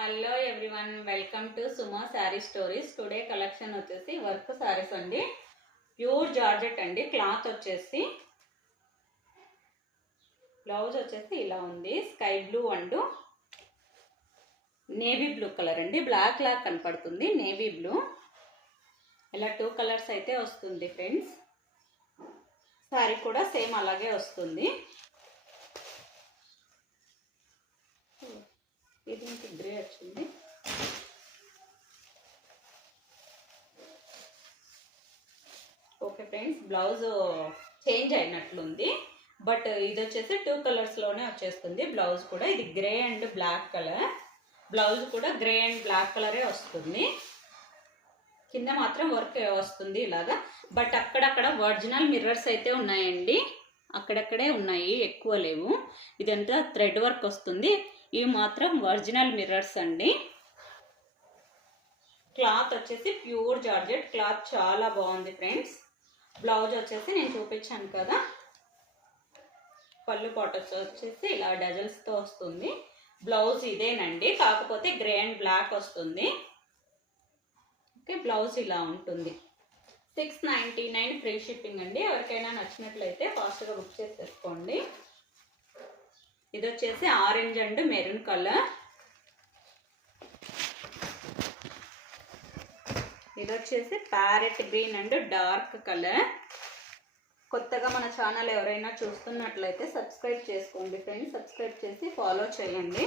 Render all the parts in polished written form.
Hello everyone, welcome to Suma sari stories. Today collection వచ్చేసి work saris అండి. Pure georgette అండి. Cloth వచ్చేసి బ్లౌజ్ వచ్చేసి ఇలా ఉంది. Sky blue and navy blue colour అండి. బ్లాక్ లాగా కనపడుతుంది. నేవీ బ్లూ ఇలా 2 కలర్స్ అయితే వస్తుంది ఫ్రెండ్స్. శారీ కూడా సేమ్ అలాగే వస్తుంది. ఇది గ్రే వచ్చింది. ఓకే ఫ్రెండ్స్, బ్లౌజ్ చేంజ్ అయినట్లుంది. బట్ ఇది వచ్చేసి 2 కలర్స్లోనే వచ్చేస్తుంది. బ్లౌజ్ కూడా ఇది grey and black colour. Blouse కూడా గ్రే అండ్ బ్లాక్ కలరే వస్తుంది. కింద మాత్రం వర్క్ వస్తుంది ఇలాగా. బట్ అక్కడక్కడ ఒరిజినల్ మిర్రర్స్ అయితే ఉన్నాయండి. అక్కడక్కడే ఉన్నాయి, ఎక్కువ లేవు. ఇదంతా థ్రెడ్ వర్క్ వస్తుంది. ఇవి మాత్రం ఒరిజినల్ మిర్రర్స్ అండి. క్లాత్ వచ్చేసి ప్యూర్ జార్జెట్ క్లాత్, చాలా బాగుంది ఫ్రెండ్స్. బ్లౌజ్ వచ్చేసి నేను చూపించాను కదా, పళ్ళు పాటర్స్ వచ్చేసి ఇలా డజల్స్తో వస్తుంది. బ్లౌజ్ ఇదేనండి, కాకపోతే గ్రే అండ్ బ్లాక్ వస్తుంది. ఓకే, బ్లౌజ్ ఇలా ఉంటుంది. 699 ఫ్రీ షిప్పింగ్ అండి. ఎవరికైనా నచ్చినట్లయితే ఫాస్ట్గా బుక్ చేసేసుకోండి. ఇది వచ్చేసి ఆరెంజ్ అండ్ మెరూన్ కలర్. ఇది వచ్చేసి parrot green and dark colour. కొత్తగా మన ఛానల్ ఎవరైనా చూస్తున్నట్లయితే సబ్స్క్రైబ్ చేసుకోండి ఫ్రెండ్స్. సబ్స్క్రైబ్ చేసి ఫాలో చేయండి.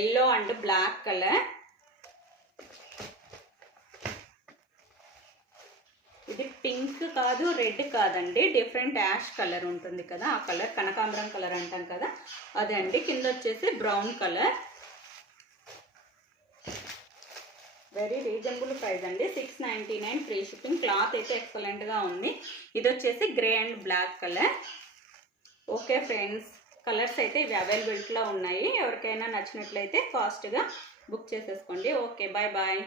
Yellow and black colour. ఇది పింక్ కాదు, రెడ్ కాదండి, డిఫరెంట్ యాష్ కలర్ ఉంటుంది కదా, ఆ కలర్ కనకాంబరం కలర్ అంటాం కదా, అదే అండి. కింద వచ్చేసి brown colour. Very reasonable price అండి. 699 ఫ్రీ షిప్పింగ్. క్లాత్ అయితే ఎక్సలెంట్గా ఉంది. ఇది వచ్చేసి grey and black colour. Okay friends, colours అయితే ఇవి అవైలబిలిటీలో ఉన్నాయి. ఎవరికైనా నచ్చినట్లయితే ఫాస్ట్గా బుక్ చేసేసుకోండి. Okay, bye bye.